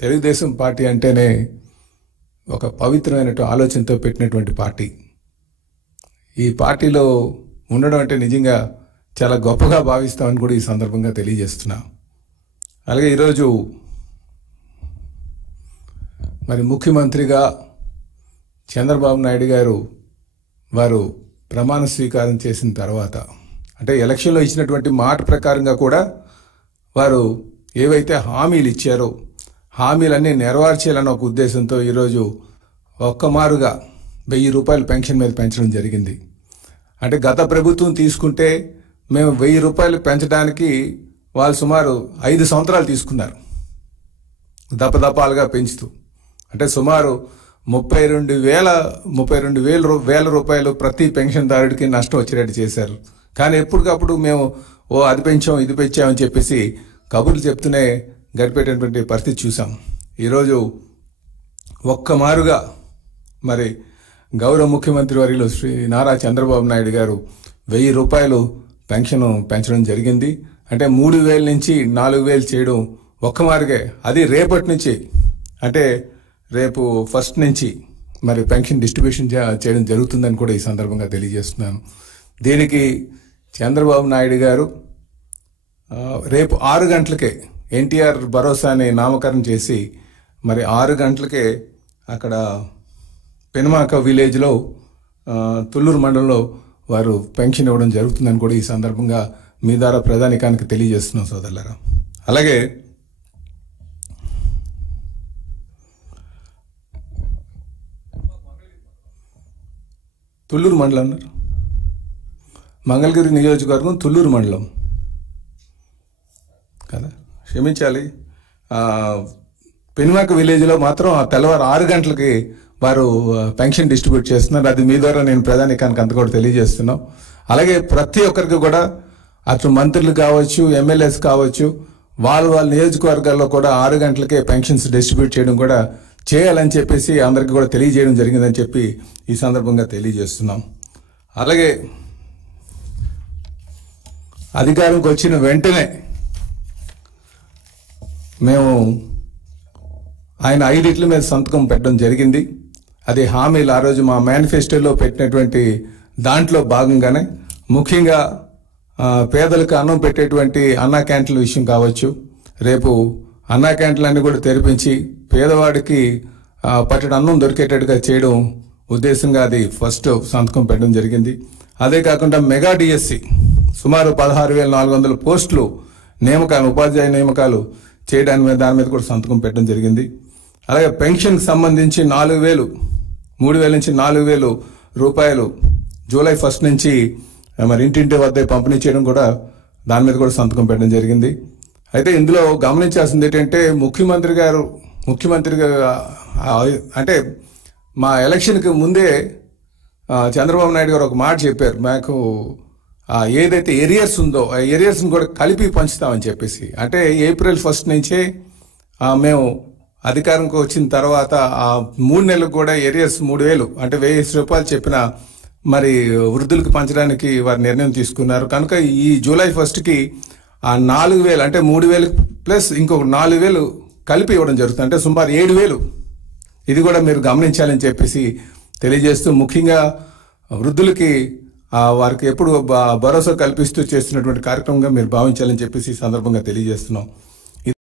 Telugu Desam party అంటేనే ఒక పవిత్రమైన ఆలోచనతో పెట్టినటువంటి పార్టీ. ఈ పార్టీలో ఉండడం అంటే నిజంగా చాలా గొప్పగా భావిస్తామని కూడా ఈ సందర్భంగా తెలియజేస్తున్నా. అలాగే ఈరోజు మరి ముఖ్యమంత్రిగా చంద్రబాబు నాయుడు గారు వారు ప్రమాణ స్వీకారం చేసిన తర్వాత అంటే ఎలక్షన్లో ఇచ్చినటువంటి మాట ప్రకారంగా కూడా వారు ఏవైతే హామీలు ఇచ్చారో హామీలన్నీ నెరవేర్చాలన్న ఒక ఉద్దేశంతో ఈరోజు ఒక్కమారుగా 1000 రూపాయలు పెన్షన్ మీద పెంచడం జరిగింది. అంటే గత ప్రభుత్వం తీసుకుంటే మేము 1000 రూపాయలు పెంచడానికి వాళ్ళు సుమారు 5 సంవత్సరాలు తీసుకున్నారు దపదపాలుగా పెంచుతూ. అంటే సుమారు 32,000 రూపాయలు ప్రతి పెన్షన్దారుడికి నష్టం వచ్చేటట్టు చేశారు. కానీ ఎప్పటికప్పుడు మేము అది పెంచాం ఇది పెంచామని చెప్పేసి కబుర్లు చెప్తూనే గడిపేటటువంటి పరిస్థితి చూసాం. ఈరోజు ఒక్కమారుగా మరి గౌరవ ముఖ్యమంత్రి వర్యులు శ్రీ నారా చంద్రబాబు నాయుడు గారు 1000 రూపాయలు పెన్షన్ పెంచడం జరిగింది. అంటే 3,000 నుంచి 4,000 చేయడం ఒక్కమారుగా, అది రేపటి నుంచి అంటే రేపు 1 నుంచి మరి పెన్షన్ డిస్ట్రిబ్యూషన్ చేయడం జరుగుతుందని కూడా ఈ సందర్భంగా తెలియజేస్తున్నాను. దీనికి చంద్రబాబు నాయుడు గారు రేపు 6 గంటలకే ఎన్టీఆర్ భరోసాని నామకరణం చేసి మరి 6 గంటలకే అక్కడ పెనుమాక విలేజ్లో తుళ్ళూరు మండలంలో వారు పెన్షన్ ఇవ్వడం జరుగుతుందని కూడా ఈ సందర్భంగా మీ ద్వారా ప్రధానికానికి తెలియజేస్తున్నాం సోదరులారా. అలాగే తుళ్ళూరు మండలం అన్నారు, మంగళగిరి నియోజకవర్గం తుళ్ళూరు మండలం కదా, క్షమించాలి. పెనుమాక విలేజ్లో మాత్రం తెల్లవారు 6 గంటలకి వారు పెన్షన్ డిస్ట్రిబ్యూట్ చేస్తున్నారు. అది మీ ద్వారా నేను ప్రధానికానికి అంత కూడా తెలియజేస్తున్నాం. అలాగే ప్రతి ఒక్కరికి కూడా అటు మంత్రులు కావచ్చు, ఎమ్మెల్యేస్ కావచ్చు, వాళ్ళ నియోజకవర్గాల్లో కూడా 6 గంటలకే పెన్షన్స్ డిస్ట్రిబ్యూట్ చేయడం కూడా చేయాలని చెప్పేసి అందరికీ కూడా తెలియజేయడం జరిగిందని చెప్పి ఈ సందర్భంగా తెలియజేస్తున్నాం. అలాగే అధికారంకి వచ్చిన వెంటనే మేము ఆయన 5 మీద సంతకం పెట్టడం జరిగింది. అది హామీలు ఆ రోజు మా మేనిఫెస్టోలో పెట్టినటువంటి దాంట్లో భాగంగానే ముఖ్యంగా పేదలకు అన్నం పెట్టేటువంటి అన్నా క్యాంటీన్ల విషయం కావచ్చు, రేపు అన్నా క్యాంటీన్లన్నీ కూడా తెరిపించి పేదవాడికి పట్టడి అన్నం దొరికేటట్టుగా చేయడం ఉద్దేశంగా అది ఫస్ట్ సంతకం పెట్టడం జరిగింది. అదే కాకుండా మెగా డిఎస్సి సుమారు 16,400 పోస్టులు నియామకాలు, ఉపాధ్యాయ నియామకాలు చేయడానికి దాని మీద కూడా సంతకం పెట్టడం జరిగింది. అలాగే పెన్షన్కి సంబంధించి 4,000 3,000 నుంచి 4,000 రూపాయలు జూలై 1 నుంచి మరి ఇంటింటి వద్ద పంపిణీ చేయడం కూడా దాని మీద కూడా సంతకం పెట్టడం జరిగింది. అయితే ఇందులో గమనించాల్సింది ఏంటంటే ముఖ్యమంత్రిగా అంటే మా ఎలక్షన్కి ముందే చంద్రబాబు నాయుడు గారు ఒక మాట చెప్పారు, మాకు ఏదైతే ఏరియాస్ ఉందో ఆ ఏరియాస్ని కూడా కలిపి పంచుతామని చెప్పేసి. అంటే ఏప్రిల్ 1 నుంచే మేము అధికారంకి వచ్చిన తర్వాత ఆ 3 నెలలకు కూడా ఏరియాస్ 3,000 అంటే 1,000 రూపాయలు చెప్పిన మరి వృద్ధులకు పంచడానికి వారు నిర్ణయం తీసుకున్నారు. కనుక ఈ జూలై 1కి ఆ 4,000 అంటే 3,000 ప్లస్ ఇంకొక 4,000 కలిపి ఇవ్వడం జరుగుతుంది. అంటే సుమారు 7,000. ఇది కూడా మీరు గమనించాలని చెప్పేసి తెలియజేస్తూ, ముఖ్యంగా వృద్ధులకి వారికి ఎప్పుడు భరోసా కల్పిస్తూ చేస్తున్నటువంటి కార్యక్రమంగా మీరు భావించాలని చెప్పేసి ఈ సందర్భంగా తెలియజేస్తున్నాం.